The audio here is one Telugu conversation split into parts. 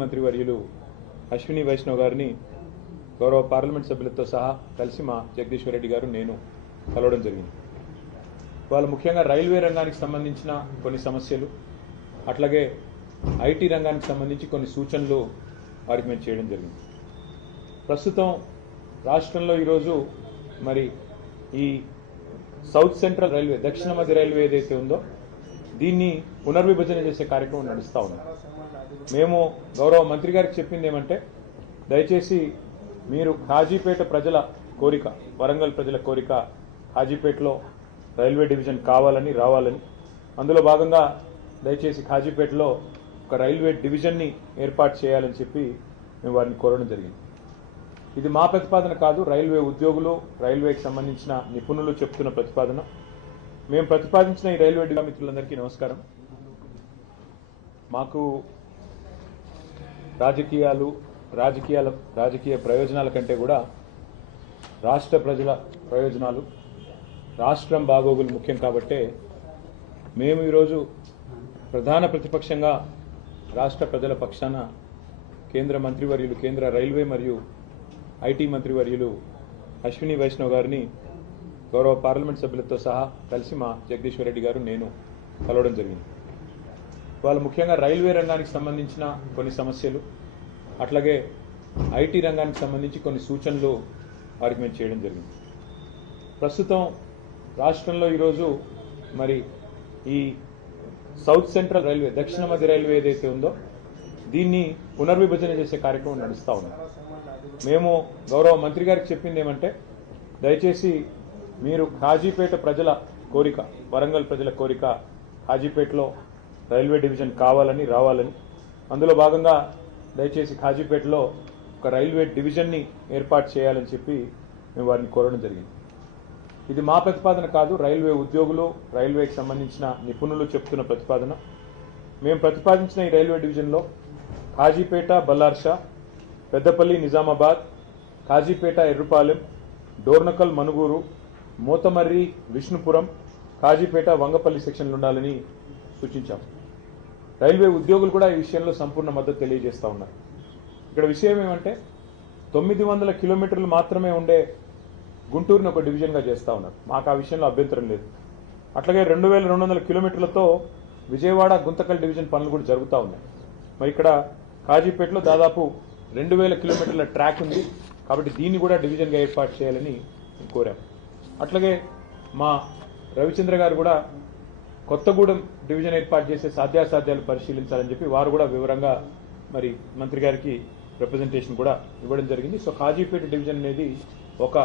మంత్రి వర్యులు అశ్విని వైష్ణవ్ గారిని గౌరవ పార్లమెంట్ సభ్యులతో సహా కలిసి మా జగదీశ్వర్ రెడ్డి గారు నేను కలవడం జరిగింది. వాళ్ళు ముఖ్యంగా రైల్వే రంగానికి సంబంధించిన కొన్ని సమస్యలు, అట్లాగే ఐటీ రంగానికి సంబంధించి కొన్ని సూచనలు వారికి మేము చేయడం జరిగింది. ప్రస్తుతం రాష్ట్రంలో ఈరోజు మరి ఈ సౌత్ సెంట్రల్ రైల్వే, దక్షిణ మధ్య రైల్వే ఏదైతే ఉందో దీన్ని పునర్విభజన చేసే కార్యక్రమం నడుస్తూ ఉంది. మేము గౌరవ మంత్రి గారికి చెప్పింది ఏమంటే, దయచేసి మీరు కాజీపేట ప్రజల కోరిక, వరంగల్ ప్రజల కోరిక, కాజీపేటలో రైల్వే డివిజన్ కావాలని రావాలని, అందులో భాగంగా దయచేసి కాజీపేటలో ఒక రైల్వే డివిజన్ని ఏర్పాటు చేయాలని చెప్పి మేము వారిని కోరడం జరిగింది. ఇది మా ప్రతిపాదన కాదు, రైల్వే ఉద్యోగులు, రైల్వేకి సంబంధించిన నిపుణులు చెప్తున్న ప్రతిపాదన. మేము ప్రతిపాదించిన ఈ రైల్వే డివిజన్ మిత్రులందరికీ నమస్కారం. మాకు రాజకీయ ప్రయోజనాల కంటే కూడా రాష్ట్ర ప్రజల ప్రయోజనాలు, రాష్ట్రం బాగోగులు ముఖ్యం. కాబట్టే మేము ఈరోజు ప్రధాన ప్రతిపక్షంగా రాష్ట్ర ప్రజల పక్షాన కేంద్ర మంత్రివర్యులు, కేంద్ర రైల్వే మరియు ఐటీ మంత్రివర్యులు అశ్విని వైష్ణవ్ గారిని గౌరవ పార్లమెంట్ సభ్యులతో సహా కలిసి మా జగదీశ్వర్ రెడ్డి గారు నేను కలవడం జరిగింది. వాళ్ళు ముఖ్యంగా రైల్వే రంగానికి సంబంధించిన కొన్ని సమస్యలు, అట్లాగే ఐటీ రంగానికి సంబంధించి కొన్ని సూచనలు వారికి మేము చేయడం జరిగింది. ప్రస్తుతం రాష్ట్రంలో ఈరోజు మరి ఈ సౌత్ సెంట్రల్ రైల్వే, దక్షిణ మధ్య రైల్వే ఏదైతే ఉందో దీన్ని పునర్విభజన చేసే కార్యక్రమం నడుస్తూ ఉంది. మేము గౌరవ మంత్రి గారికి చెప్పింది ఏమంటే, దయచేసి మీరు కాజీపేట ప్రజల కోరిక, వరంగల్ ప్రజల కోరిక, కాజీపేటలో రైల్వే డివిజన్ కావాలని రావాలని, అందులో భాగంగా దయచేసి కాజీపేటలో ఒక రైల్వే డివిజన్ని ఏర్పాటు చేయాలని చెప్పి మేము వారిని కోరడం జరిగింది. ఇది మా ప్రతిపాదన కాదు, రైల్వే ఉద్యోగులు, రైల్వేకి సంబంధించిన నిపుణులు చెప్తున్న ప్రతిపాదన. మేము ప్రతిపాదించిన ఈ రైల్వే డివిజన్లో కాజీపేట బల్లార్షా, పెద్దపల్లి నిజామాబాద్, కాజీపేట ఎర్రుపాలెం, డోర్నకల్ మనుగూరు, మోతమర్రి విష్ణుపురం, కాజీపేట వంగపల్లి సెక్షన్లు ఉండాలని సూచించాం. రైల్వే ఉద్యోగులు కూడా ఈ విషయంలో సంపూర్ణ మద్దతు తెలియజేస్తూ ఉన్నారు. ఇక్కడ విషయం ఏమంటే, 900 కిలోమీటర్లు మాత్రమే ఉండే గుంటూరుని ఒక డివిజన్గా చేస్తూ ఉన్నారు. మాకు ఆ విషయంలో అభ్యంతరం లేదు. అట్లాగే 2200 కిలోమీటర్లతో విజయవాడ గుంతకల్ డివిజన్ పనులు కూడా జరుగుతూ ఉన్నాయి. మరి ఇక్కడ కాజీపేటలో దాదాపు 2000 కిలోమీటర్ల ట్రాక్ ఉంది. కాబట్టి దీన్ని కూడా డివిజన్గా ఏర్పాటు చేయాలని కోరాం. అట్లాగే మా రవిచంద్ర గారు కూడా కొత్తగూడెం డివిజన్ ఏర్పాటు చేసే సాధ్యాసాధ్యాలు పరిశీలించాలని చెప్పి వారు కూడా వివరంగా మరి మంత్రి గారికి రిప్రజెంటేషన్ కూడా ఇవ్వడం జరిగింది. సో కాజీపేట డివిజన్ అనేది ఒక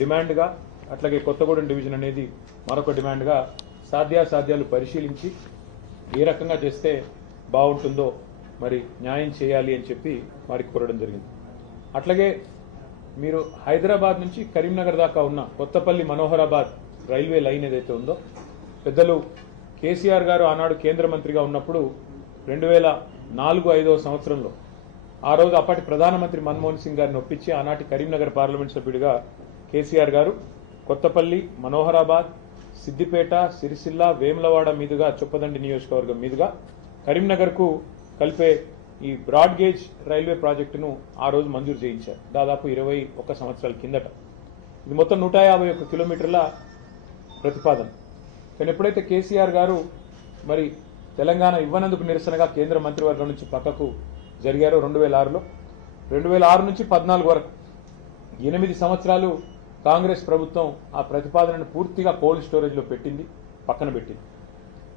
డిమాండ్గా, అట్లాగే కొత్తగూడెం డివిజన్ అనేది మరొక డిమాండ్గా సాధ్యాసాధ్యాలు పరిశీలించి ఏ రకంగా చేస్తే బాగుంటుందో మరి న్యాయం చేయాలి అని చెప్పి వారికి కోరడం జరిగింది. అట్లాగే మీరు హైదరాబాద్ నుంచి కరీంనగర్ దాకా ఉన్న కొత్తపల్లి మనోహరాబాద్ రైల్వే లైన్ ఏదైతే ఉందో, పెద్దలు కేసీఆర్ గారు ఆనాడు కేంద్ర మంత్రిగా ఉన్నప్పుడు 2004-05 సంవత్సరంలో ఆ రోజు అప్పటి ప్రధానమంత్రి మన్మోహన్ సింగ్ గారిని ఒప్పించి ఆనాటి కరీంనగర్ పార్లమెంట్ సభ్యుడిగా కేసీఆర్ గారు కొత్తపల్లి, మనోహరాబాద్, సిద్దిపేట, సిరిసిల్ల, వేములవాడ మీదుగా చొప్పదండి నియోజకవర్గం మీదుగా కరీంనగర్కు కలిపే ఈ బ్రాడ్ గేజ్ రైల్వే ప్రాజెక్టును ఆ రోజు మంజూరు చేయించారు, దాదాపు 21 సంవత్సరాల కిందట. ఇది మొత్తం 151 కిలోమీటర్ల ప్రతిపాదన. కానీ ఎప్పుడైతే కేసీఆర్ గారు మరి తెలంగాణ ఇవ్వనందుకు నిరసనగా కేంద్ర మంత్రివర్గం నుంచి పక్కకు జరిగారో 2006లో, 2006 నుంచి 2014 వరకు 8 సంవత్సరాలు కాంగ్రెస్ ప్రభుత్వం ఆ ప్రతిపాదనను పూర్తిగా కోల్డ్ స్టోరేజ్లో పెట్టింది, పక్కన పెట్టింది.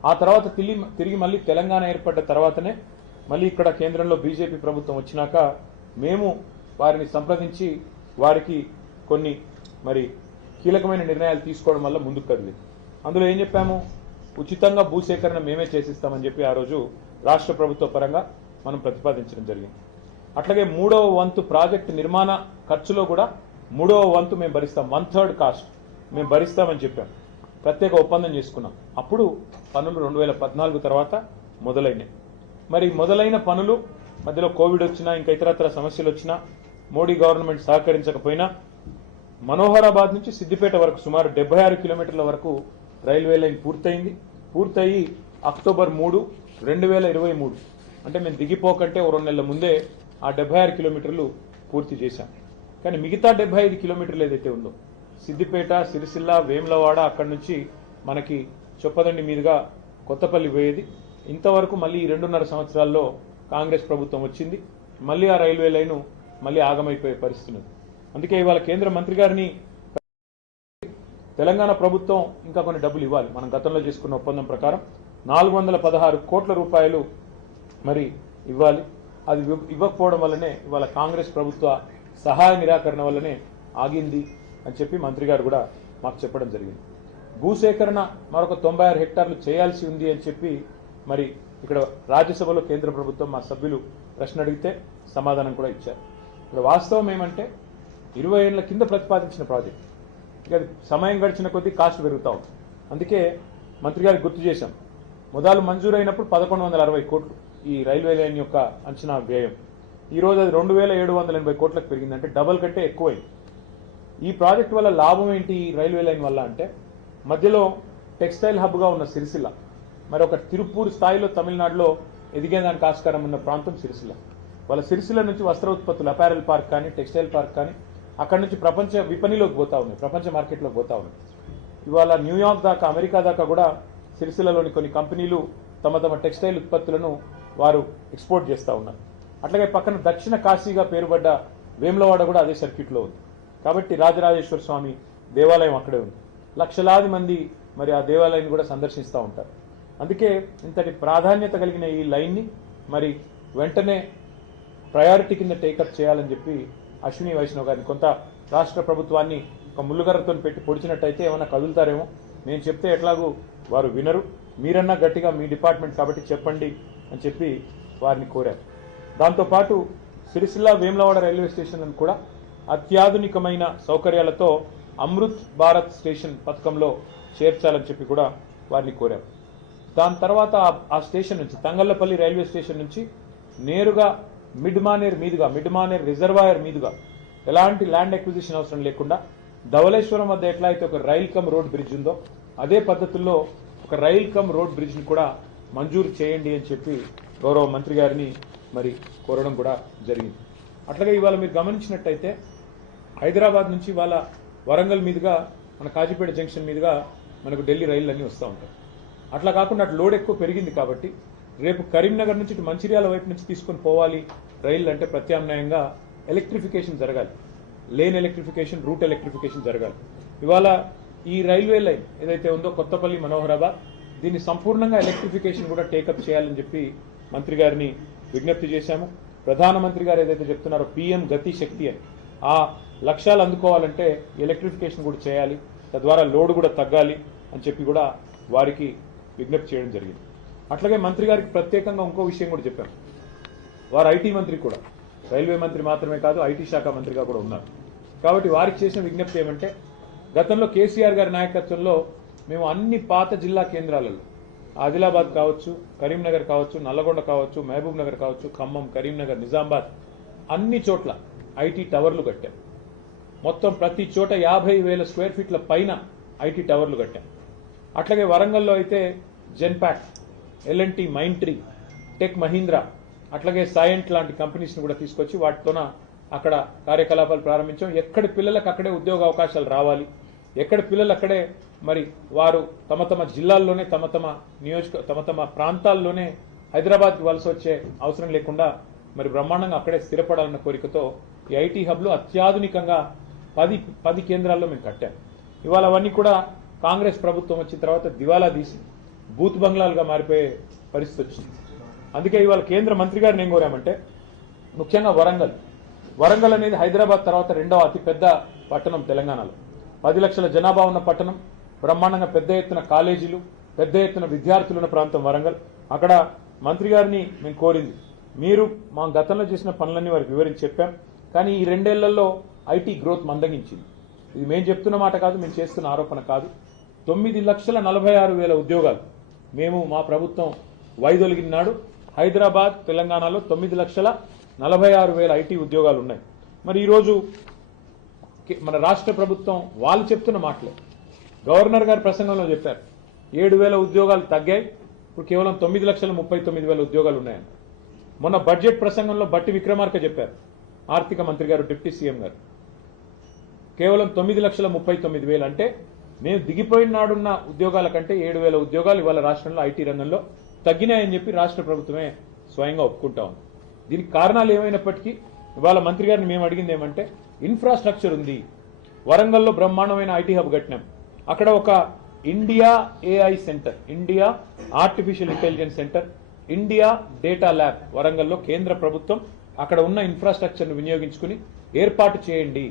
ఆ తర్వాత తిరిగి మళ్ళీ తెలంగాణ ఏర్పడ్డ తర్వాతనే మళ్ళీ ఇక్కడ కేంద్రంలో బీజేపీ ప్రభుత్వం వచ్చినాక మేము వారిని సంప్రదించి వారికి కొన్ని మరి కీలకమైన నిర్ణయాలు తీసుకోవడం వల్ల ముందుకు కదిలింది. అందులో ఏం చెప్పాము, ఉచితంగా భూసేకరణ మేమే చేసిస్తామని చెప్పి ఆ రోజు రాష్ట్ర ప్రభుత్వ పరంగా మనం ప్రతిపాదించడం జరిగింది. అట్లాగే 3వ వంతు ప్రాజెక్టు నిర్మాణ ఖర్చులో కూడా 3వ వంతు మేము భరిస్తాం, 1/3 కాస్ట్ మేము భరిస్తామని చెప్పాం. ప్రత్యేక ఒప్పందం చేసుకున్నాం. అప్పుడు పనులు 2014 తర్వాత మొదలైనాయి. మరి మొదలైన పనులు మధ్యలో కోవిడ్ వచ్చినా, ఇంకా ఇతరత్ర సమస్యలు వచ్చినా, మోడీ గవర్నమెంట్ సహకరించకపోయినా మనోహరాబాద్ నుంచి సిద్దిపేట వరకు సుమారు 76 కిలోమీటర్ల వరకు రైల్వే లైన్ పూర్తయింది. పూర్తయి అక్టోబర్ 3, 2023 అంటే మేము దిగిపోకంటే ఓ 2 నెలల ముందే ఆ 76 కిలోమీటర్లు పూర్తి చేశాం. కానీ మిగతా 75 కిలోమీటర్లు ఏదైతే ఉందో సిద్దిపేట, సిరిసిల్ల, వేములవాడ అక్కడి నుంచి మనకి చొప్పదండి మీదుగా కొత్తపల్లి పోయేది, ఇంతవరకు మళ్ళీ ఈ 2.5 సంవత్సరాల్లో కాంగ్రెస్ ప్రభుత్వం వచ్చింది, మళ్ళీ ఆ రైల్వే లైను మళ్ళీ ఆగమైపోయే పరిస్థితి ఉంది. అందుకే ఇవాళ కేంద్ర మంత్రి గారిని తెలంగాణ ప్రభుత్వం ఇంకా కొన్ని డబ్బులు ఇవ్వాలి. మనం గతంలో చేసుకున్న ఒప్పందం ప్రకారం 416 కోట్ల రూపాయలు మరి ఇవ్వాలి. అది ఇవ్వకపోవడం వల్లనే ఇవాళ కాంగ్రెస్ ప్రభుత్వ సహాయ నిరాకరణ వల్లనే ఆగింది అని చెప్పి మంత్రి గారు కూడా మాకు చెప్పడం జరిగింది. భూసేకరణ మరొక 96 హెక్టార్లు చేయాల్సి ఉంది అని చెప్పి మరి ఇక్కడ రాజ్యసభలో కేంద్ర ప్రభుత్వం మా సభ్యులు ప్రశ్న అడిగితే సమాధానం కూడా ఇచ్చారు. ఇక్కడ వాస్తవం ఏమంటే 20 ఏళ్ల కింద ప్రతిపాదించిన ప్రాజెక్ట్, ఇక సమయం గడిచిన కొద్దీ కాస్ట్ పెరుగుతా ఉంది. అందుకే మంత్రి గారికి గుర్తు చేశాం, మొదలు మంజూరైనప్పుడు 1160 కోట్లు ఈ రైల్వే లైన్ యొక్క అంచనా వ్యయం. ఈ రోజు అది 2780 కోట్లకు పెరిగింది, అంటే డబల్ కంటే ఎక్కువైంది. ఈ ప్రాజెక్ట్ వల్ల లాభం ఏంటి ఈ రైల్వే లైన్ వల్ల అంటే, మధ్యలో టెక్స్టైల్ హబ్గా ఉన్న సిరిసిల్ల, మరి ఒక తిరుపూర్ స్థాయిలో తమిళనాడులో ఎదిగేదానికి ఆస్కారం ఉన్న ప్రాంతం సిరిసిల్ల. వాళ్ళ సిరిసిల్ల నుంచి వస్త్ర ఉత్పత్తులు, అపారెల్ పార్క్ కానీ టెక్స్టైల్ పార్క్ కానీ అక్కడి నుంచి ప్రపంచ విపణిలోకి పోతా ఉన్నాయి, ప్రపంచ మార్కెట్లోకి పోతా ఉన్నాయి. ఇవాళ న్యూయార్క్ దాకా, అమెరికా దాకా కూడా సిరిసిల్లలోని కొన్ని కంపెనీలు తమ తమ టెక్స్టైల్ ఉత్పత్తులను వారు ఎక్స్పోర్ట్ చేస్తూ ఉన్నారు. అట్లాగే పక్కన దక్షిణ కాశీగా పేరుపడ్డ వేములవాడ కూడా అదే సర్క్యూట్లో ఉంది. కాబట్టి రాజరాజేశ్వర స్వామి దేవాలయం అక్కడే ఉంది. లక్షలాది మంది మరి ఆ దేవాలయాన్ని కూడా సందర్శిస్తూ ఉంటారు. అందుకే ఇంతటి ప్రాధాన్యత కలిగిన ఈ లైన్ని మరి వెంటనే ప్రయారిటీ కింద టేకప్ చేయాలని చెప్పి అశ్విని వైష్ణవ్ గారిని, కొంత రాష్ట్ర ప్రభుత్వాన్ని ఒక ముళ్ళుగర్రతో పెట్టి పొడిచినట్టయితే ఏమైనా కదులుతారేమో, నేను చెప్తే ఎట్లాగూ వారు వినరు, మీరన్నా గట్టిగా మీ డిపార్ట్మెంట్ కాబట్టి చెప్పండి అని చెప్పి వారిని కోరారు. దాంతోపాటు సిరిసిల్ల, వేములవాడ రైల్వే స్టేషన్లను కూడా అత్యాధునికమైన సౌకర్యాలతో అమృత్ భారత్ స్టేషన్ పథకంలో చేర్చాలని చెప్పి కూడా వారిని కోరారు. దాని తర్వాత ఆ స్టేషన్ నుంచి, తంగళ్లపల్లి రైల్వే స్టేషన్ నుంచి నేరుగా మిడ్ మానేర్ రిజర్వాయర్ మీదుగా ఎలాంటి ల్యాండ్ ఎక్విజిషన్ అవసరం లేకుండా ధవళేశ్వరం వద్ద ఎట్లా అయితే ఒక రైల్ కమ్ రోడ్ బ్రిడ్జ్ ఉందో అదే పద్ధతుల్లో ఒక రైల్ కమ్ రోడ్ బ్రిడ్జ్ని కూడా మంజూరు చేయండి అని చెప్పి గౌరవ మంత్రి గారిని మరి కోరడం కూడా జరిగింది. అట్లాగే ఇవాళ మీరు గమనించినట్టయితే హైదరాబాద్ నుంచి ఇవాళ వరంగల్ మీదుగా మన కాజీపేట జంక్షన్ మీదుగా మనకు ఢిల్లీ రైళ్లు అన్నీ వస్తూ ఉంటాయి. అట్లా కాకుండా అటు లోడ్ ఎక్కువ పెరిగింది కాబట్టి రేపు కరీంనగర్ నుంచి ఇటు మంచిర్యాల వైపు నుంచి తీసుకొని పోవాలి రైళ్లు అంటే ప్రత్యామ్నాయంగా ఎలక్ట్రిఫికేషన్ జరగాలి, లేన్ ఎలక్ట్రిఫికేషన్, రూట్ ఎలక్ట్రిఫికేషన్ జరగాలి. ఇవాళ ఈ రైల్వే లైన్ ఏదైతే ఉందో కొత్తపల్లి మనోహరాబాద్, దీన్ని సంపూర్ణంగా ఎలక్ట్రిఫికేషన్ కూడా టేకప్ చేయాలని చెప్పి మంత్రి గారిని విజ్ఞప్తి చేశాము. ప్రధానమంత్రి గారు ఏదైతే చెప్తున్నారో PM గతి శక్తి అని, ఆ లక్ష్యాలు అందుకోవాలంటే ఎలక్ట్రిఫికేషన్ కూడా చేయాలి, తద్వారా లోడ్ కూడా తగ్గాలి అని చెప్పి కూడా వారికి విజ్ఞప్తి చేయడం జరిగింది. అట్లాగే మంత్రి గారికి ప్రత్యేకంగా ఇంకో విషయం కూడా చెప్పారు. వారు IT మంత్రి కూడా, రైల్వే మంత్రి మాత్రమే కాదు IT శాఖ మంత్రిగా కూడా ఉన్నారు. కాబట్టి వారికి చేసిన విజ్ఞప్తి ఏమంటే, గతంలో కేసీఆర్ గారి నాయకత్వంలో మేము అన్ని పాత జిల్లా కేంద్రాలలో, ఆదిలాబాద్ కావచ్చు, కరీంనగర్ కావచ్చు, నల్లగొండ కావచ్చు, మహబూబ్ నగర్ కావచ్చు, ఖమ్మం, కరీంనగర్, నిజామాబాద్ అన్ని చోట్ల IT టవర్లు కట్టాం. మొత్తం ప్రతి చోట 50,000 స్క్వేర్ ఫీట్ల పైన IT టవర్లు కట్టాం. అట్లాగే వరంగల్లో అయితే Genpact, L&T, Mindtree, tech Mahindra, అట్లాగే సైంట్ లాంటి కంపెనీస్ని కూడా తీసుకొచ్చి వాటితోన అక్కడ కార్యకలాపాలు ప్రారంభించాం. ఎక్కడి పిల్లలకు అక్కడే ఉద్యోగ అవకాశాలు రావాలి, ఎక్కడి పిల్లలు అక్కడే మరి వారు తమ తమ జిల్లాల్లోనే తమ తమ ప్రాంతాల్లోనే హైదరాబాద్కి వలస వచ్చే అవసరం లేకుండా మరి బ్రహ్మాండంగా అక్కడే స్థిరపడాలన్న కోరికతో ఈ IT హబ్లు అత్యాధునికంగా 10 కేంద్రాల్లో మేము కట్టాం. ఇవాళ అవన్నీ కూడా కాంగ్రెస్ ప్రభుత్వం వచ్చిన తర్వాత దివాలా తీసి బూత్ బంగ్లాలుగా మారిపోయే పరిస్థితి వచ్చింది. అందుకే ఇవాళ కేంద్ర మంత్రి గారిని ఏం కోరామంటే, ముఖ్యంగా వరంగల్ అనేది హైదరాబాద్ తర్వాత 2వ అతిపెద్ద పట్టణం తెలంగాణలో, 10 లక్షల జనాభా ఉన్న పట్టణం, బ్రహ్మాండంగా పెద్ద ఎత్తున కాలేజీలు, పెద్ద ఎత్తున విద్యార్థులు ఉన్న ప్రాంతం వరంగల్. అక్కడ మంత్రి గారిని మేము కోరింది, మీరు మా గతంలో చేసిన పనులన్నీ వారికి వివరించి చెప్పాం, కానీ ఈ 2 ఏళ్లలో IT గ్రోత్ మందగించింది. ఇది మేము చెప్తున్న మాట కాదు, మేము చేస్తున్న ఆరోపణ కాదు. 9,46,000 ఉద్యోగాలు మేము మా ప్రభుత్వం వైదొలిగిన నాడు హైదరాబాద్, తెలంగాణలో 9,46,000 IT ఉద్యోగాలు ఉన్నాయి. మరి ఈరోజు మన రాష్ట్ర ప్రభుత్వం వాళ్ళు చెప్తున్న మాటలే, గవర్నర్ గారి ప్రసంగంలో చెప్పారు 7,000 ఉద్యోగాలు తగ్గాయి, ఇప్పుడు కేవలం 9,39,000 ఉద్యోగాలు ఉన్నాయని. మొన్న బడ్జెట్ ప్రసంగంలో బట్టి విక్రమార్క చెప్పారు, ఆర్థిక మంత్రి గారు, డిప్యూటీ సీఎం గారు, కేవలం 9,39,000 అంటే మేము దిగిపోయిన నాడున్న ఉద్యోగాల కంటే 7,000 ఉద్యోగాలు ఇవాళ రాష్ట్రంలో ఐటీ రంగంలో తగ్గినాయని చెప్పి రాష్ట్ర ప్రభుత్వమే స్వయంగా ఒప్పుకుంటా ఉంది. దీనికి కారణాలు ఏమైనప్పటికీ ఇవాళ మంత్రి గారిని మేము అడిగింది ఏమంటే, ఇన్ఫ్రాస్ట్రక్చర్ ఉంది, వరంగల్లో బ్రహ్మాండమైన ఐటీ హబ్ కట్టినాం, అక్కడ ఒక India AI center, India artificial intelligence centre, India data lab వరంగల్లో కేంద్ర ప్రభుత్వం అక్కడ ఉన్న ఇన్ఫ్రాస్ట్రక్చర్ను వినియోగించుకుని ఏర్పాటు చేయండి.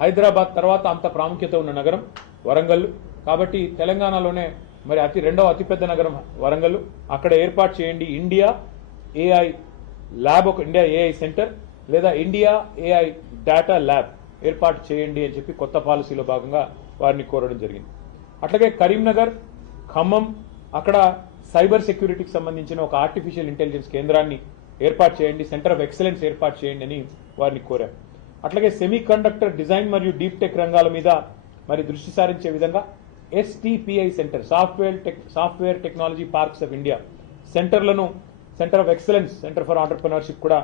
హైదరాబాద్ తర్వాత అంత ప్రాముఖ్యత ఉన్న నగరం వరంగల్ కాబట్టి తెలంగాణలోనే మరి రెండవ అతిపెద్ద నగరం వరంగల్, అక్కడ ఏర్పాటు చేయండి ఇండియా ఏఐ ల్యాబ్, ఒక ఇండియా ఏఐ సెంటర్ లేదా ఇండియా ఏఐ డేటా ల్యాబ్ ఏర్పాటు చేయండి అని చెప్పి కొత్త పాలసీలో భాగంగా వారిని కోరడం జరిగింది. అట్లాగే కరీంనగర్, ఖమ్మం అక్కడ సైబర్ సెక్యూరిటీకి సంబంధించిన ఒక ఆర్టిఫిషియల్ ఇంటెలిజెన్స్ కేంద్రాన్ని ఏర్పాటు చేయండి, సెంటర్ ఆఫ్ ఎక్సలెన్స్ ఏర్పాటు చేయండి అని వారిని కోరాం. అట్లాగే సెమీ కండక్టర్ డిజైన్ మరియు డీప్ టెక్ రంగాల మీద మరి దృష్టి సారించే విధంగా STPI centre, software technology parks of India సెంటర్లను, centre of excellence, centre for entrepreneurship కూడా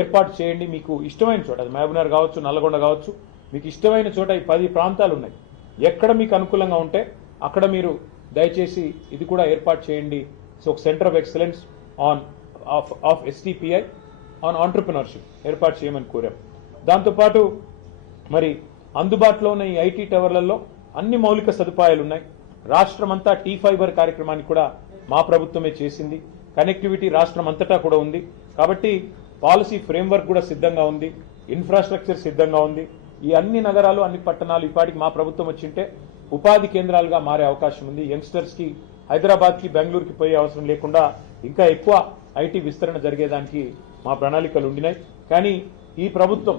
ఏర్పాటు చేయండి. మీకు ఇష్టమైన చోట, అది మహబూబ్నగర్ కావచ్చు, నల్గొండ కావచ్చు, మీకు ఇష్టమైన చోట ఈ 10 ప్రాంతాలు ఉన్నాయి, ఎక్కడ మీకు అనుకూలంగా ఉంటే అక్కడ మీరు దయచేసి ఇది కూడా ఏర్పాటు చేయండి. సో ఒక centre of excellence of STPI on entrepreneurship ఏర్పాటు చేయమని కోరాం. దాంతోపాటు మరి అందుబాటులో ఉన్న ఈ ఐటీ టవర్లలో అన్ని మౌలిక సదుపాయాలు ఉన్నాయి. రాష్ట్రమంతా T-Fiber కార్యక్రమాన్ని కూడా మా ప్రభుత్వమే చేసింది. కనెక్టివిటీ రాష్ట్రం అంతటా కూడా ఉంది. కాబట్టి పాలసీ ఫ్రేమ్వర్క్ కూడా సిద్ధంగా ఉంది, ఇన్ఫ్రాస్ట్రక్చర్ సిద్ధంగా ఉంది. ఈ అన్ని నగరాలు, అన్ని పట్టణాలు ఇప్పటికి మా ప్రభుత్వం వచ్చింటే ఉపాధి కేంద్రాలుగా మారే అవకాశం ఉంది. యంగ్స్టర్స్ కి హైదరాబాద్కి, బెంగళూరుకి పోయే అవసరం లేకుండా ఇంకా ఎక్కువ ఐటీ విస్తరణ జరిగేదానికి మా ప్రణాళికలు ఉండినాయి. కానీ ఈ ప్రభుత్వం,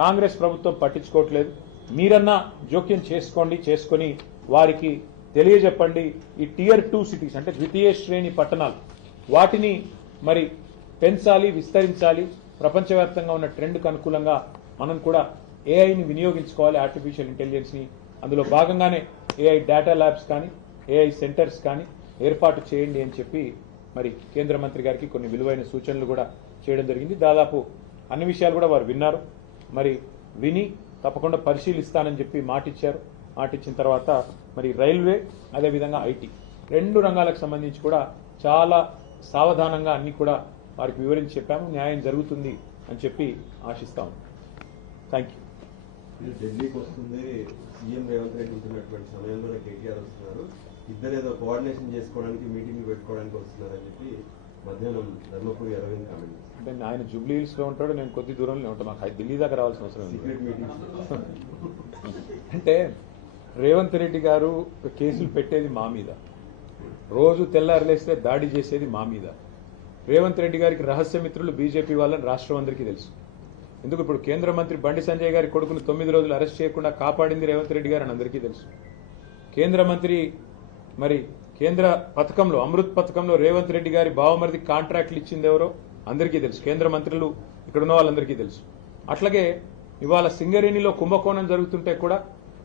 కాంగ్రెస్ ప్రభుత్వం పట్టించుకోవట్లేదు. మీరన్నా జోక్యం చేసుకొని వారికి తెలియజెప్పండి. ఈ Tier 2 సిటీస్ అంటే ద్వితీయ శ్రేణి పట్టణాలు, వాటిని మరి పెంచాలి, విస్తరించాలి. ప్రపంచవ్యాప్తంగా ఉన్న ట్రెండ్కు అనుకూలంగా మనం కూడా ఏఐని వినియోగించుకోవాలి, ఆర్టిఫిషియల్ ఇంటెలిజెన్స్ని. అందులో భాగంగానే ఏఐ డేటా ల్యాబ్స్ కానీ, ఏఐ సెంటర్స్ కానీ ఏర్పాటు చేయండి అని చెప్పి మరి కేంద్ర మంత్రి గారికి కొన్ని విలువైన సూచనలు కూడా చేయడం జరిగింది. దాదాపు అన్ని విషయాలు కూడా వారు విన్నారు. మరి విని తప్పకుండా పరిశీలిస్తానని చెప్పి మాటిచ్చారు. మాటిచ్చిన తర్వాత మరి రైల్వే, అదేవిధంగా ఐటీ 2 రంగాలకు సంబంధించి కూడా చాలా సావధానంగా అన్ని కూడా వారికి వివరించి చెప్పాము. న్యాయం జరుగుతుంది అని చెప్పి ఆశిస్తాము. Thank you. ఢిల్లీకి వస్తుంది సీఎం రేవంత్ రెడ్డి ఉంటున్నటువంటి సమయంలో కేటీఆర్ వస్తున్నారు, ఇద్దరు ఏదో కోఆర్డినేషన్ చేసుకోవడానికి, మీటింగ్ పెట్టుకోవడానికి వస్తున్నారని చెప్పి మధ్యాహ్నం ధర్మపురి అరవింద్ కామెంట్. అంటే ఆయన జూబ్లీ హిల్స్ లో ఉంటాడు, నేను కొద్ది దూరంలో ఉంటాను, మాకు ఢిల్లీ దాకా రావాల్సిన అవసరం సీక్రెట్ మీటింగ్స్. అంటే రేవంత్ రెడ్డి గారు కేసులు పెట్టేది మా మీద, రోజు తెల్లారలేస్తే దాడి చేసేది మా మీద. రేవంత్ రెడ్డి గారికి రహస్య మిత్రులు బీజేపీ వాళ్ళని రాష్ట్రం అందరికీ తెలుసు. ఎందుకు ఇప్పుడు కేంద్ర మంత్రి బండి సంజయ్ గారి కొడుకును 9 రోజులు అరెస్ట్ చేయకుండా కాపాడింది రేవంత్ రెడ్డి గారు అని అందరికీ తెలుసు. కేంద్ర మంత్రి మరి కేంద్ర పథకంలో, అమృత్ పథకంలో రేవంత్ రెడ్డి గారి బావమరిది కాంట్రాక్ట్లు ఇచ్చింది ఎవరో అందరికీ తెలుసు. కేంద్ర మంత్రులు ఇక్కడ ఉన్న వాళ్ళందరికీ తెలుసు. అట్లాగే ఇవాళ సింగరేణిలో కుంభకోణం జరుగుతుంటే కూడా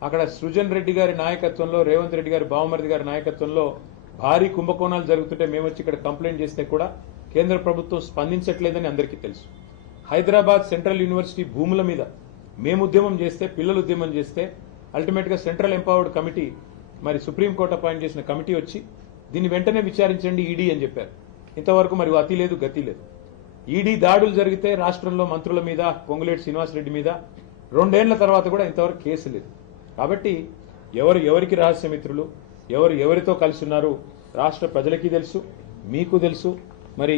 అక్కడ సృజన్ రెడ్డి గారి నాయకత్వంలో, రేవంత్ రెడ్డి గారి బావమరిది గారి నాయకత్వంలో భారీ కుంభకోణాలు జరుగుతుంటే మేము వచ్చి ఇక్కడ కంప్లైంట్ చేస్తే కూడా కేంద్ర ప్రభుత్వం స్పందించట్లేదని అందరికీ తెలుసు. హైదరాబాద్ సెంట్రల్ యూనివర్సిటీ భూముల మీద మేము ఉద్యమం చేస్తే, పిల్లలు ఉద్యమం చేస్తే అల్టిమేట్గా సెంట్రల్ ఎంపవర్డ్ కమిటీ, మరి సుప్రీంకోర్టు అపాయింట్ చేసిన కమిటీ వచ్చి దీన్ని వెంటనే విచారించండి ఈడీ అని చెప్పారు. ఇంతవరకు మరి అతి లేదు, గతి లేదు. ఈడీ దాడులు జరిగితే రాష్ట్రంలో మంత్రుల మీద, పొంగులేటి శ్రీనివాసరెడ్డి మీద 2 ఏళ్ల తర్వాత కూడా ఇంతవరకు కేసు లేదు. కాబట్టి ఎవరికి రహస్య మిత్రులు, ఎవరితో కలిసి ఉన్నారు రాష్ట్ర ప్రజలకి తెలుసు, మీకు తెలుసు. మరి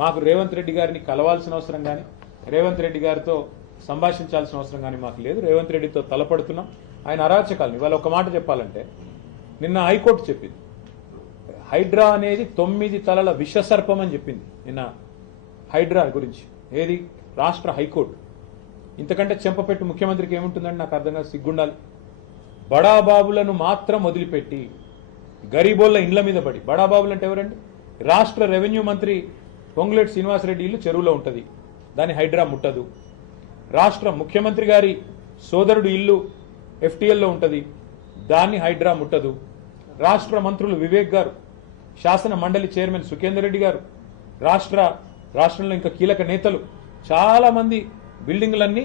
మాకు రేవంత్ రెడ్డి గారిని కలవాల్సిన అవసరం కానీ, రేవంత్ రెడ్డి గారితో సంభాషించాల్సిన అవసరం కానీ మాకు లేదు. రేవంత్ రెడ్డితో తలపడుతున్నాం. ఆయన అరాచకాలను ఇవాళ ఒక మాట చెప్పాలంటే, నిన్న హైకోర్టు చెప్పింది హైడ్రా అనేది 9 తలల విషసర్పం అని చెప్పింది నిన్న హైడ్రా గురించి. ఏది? రాష్ట్ర హైకోర్టు. ఇంతకంటే చెంపపెట్టు ముఖ్యమంత్రికి ఏముంటుందని నాకు అర్థంగా సిగ్గుండాలి. బడాబాబులను మాత్రం వదిలిపెట్టి గరీబోళ్ల ఇండ్ల మీద పడి, బడాబాబులు అంటే ఎవరండి? రాష్ట్ర రెవెన్యూ మంత్రి పొంగులేటి శ్రీనివాసరెడ్డి ఇల్లు చెరువులో ఉంటుంది, దాన్ని హైడ్రా ముట్టదు. రాష్ట్ర ముఖ్యమంత్రి గారి సోదరుడు ఇల్లు FTL లో ఉంటుంది, దాన్ని హైడ్రా ముట్టదు. రాష్ట్ర మంత్రులు వివేక్ గారు, శాసన మండలి చైర్మన్ సుఖేందర్ రెడ్డి గారు, రాష్ట్ర రాష్ట్రంలో ఇంకా కీలక నేతలు చాలా మంది బిల్డింగ్లన్నీ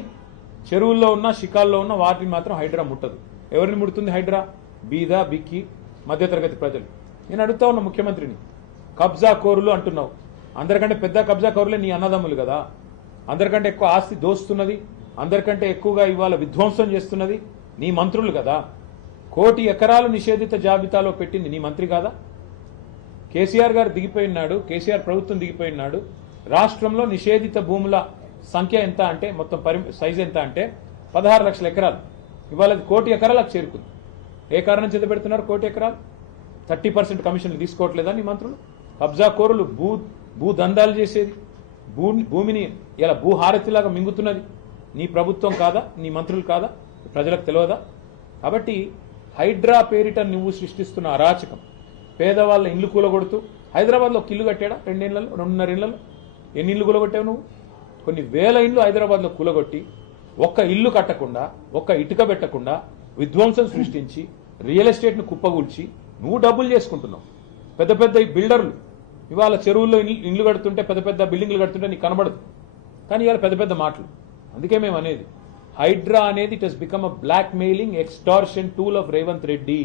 చెరువుల్లో ఉన్న షికాల్లో ఉన్న వాటిని మాత్రం హైడ్రా ముట్టదు. ఎవరిని ముడుతుంది హైడ్రా? బీద బిక్కి మధ్యతరగతి ప్రజలు. నేను అడుగుతా ఉన్నా ముఖ్యమంత్రిని, కబ్జా కోరులు అంటున్నావు, అందరికంటే పెద్ద కబ్జా కోరులే నీ అన్నదమ్ములు కదా, అందరికంటే ఎక్కువ ఆస్తి దోస్తున్నది, అందరికంటే ఎక్కువగా ఇవాళ విధ్వంసం చేస్తున్నది నీ మంత్రులు కదా. 1 కోటి ఎకరాలు నిషేధిత జాబితాలో పెట్టింది నీ మంత్రి కాదా? కేసీఆర్ గారు దిగిపోయినాడు, కేసీఆర్ ప్రభుత్వం దిగిపోయినాడు. రాష్ట్రంలో నిషేధిత భూముల సంఖ్య ఎంత అంటే, మొత్తం సైజ్ ఎంత అంటే 16 లక్షల ఎకరాలు. ఇవాళ 1 కోటి ఎకరాలకు చేరుకుంది. ఏ కారణం చేత పెడుతున్నారు 1 కోటి ఎకరాలు? 30% కమిషన్లు తీసుకోవట్లేదా నీ మంత్రులు? కబ్జా కోరులు, భూ దందాలు చేసేది, భూమిని ఇలా భూహారతిలాగా మింగుతున్నది నీ ప్రభుత్వం కాదా? నీ మంత్రులు కాదా? ప్రజలకు తెలియదా? కాబట్టి హైడ్రా పేరిట నువ్వు సృష్టిస్తున్న అరాచకం, పేదవాళ్ళ ఇల్లు కూలగొడుతూ, హైదరాబాద్లో ఒక ఇల్లు కట్టాడా 2 ఏళ్లలో, 2.5 ఏళ్లలో? ఎన్ని ఇల్లు కూలగొట్టావు నువ్వు? కొన్ని వేల ఇల్లు హైదరాబాద్లో కూలగొట్టి, ఒక్క ఇల్లు కట్టకుండా, ఒక్క ఇటుక పెట్టకుండా విధ్వంసం సృష్టించి, రియల్ ఎస్టేట్ను కుప్పగూల్చి నువ్వు డబ్బులు చేసుకుంటున్నావు. పెద్ద పెద్ద ఈ బిల్డర్లు ఇవాళ చెరువుల్లో ఇల్లు కడుతుంటే, పెద్ద పెద్ద బిల్డింగ్లు కడుతుంటే నీకు కనబడదు, కానీ ఇవాళ పెద్ద పెద్ద మాటలు. అందుకే మేము అనేది, హైడ్రా అనేది it has become a blackmailing extortion tool of Revanth Reddy.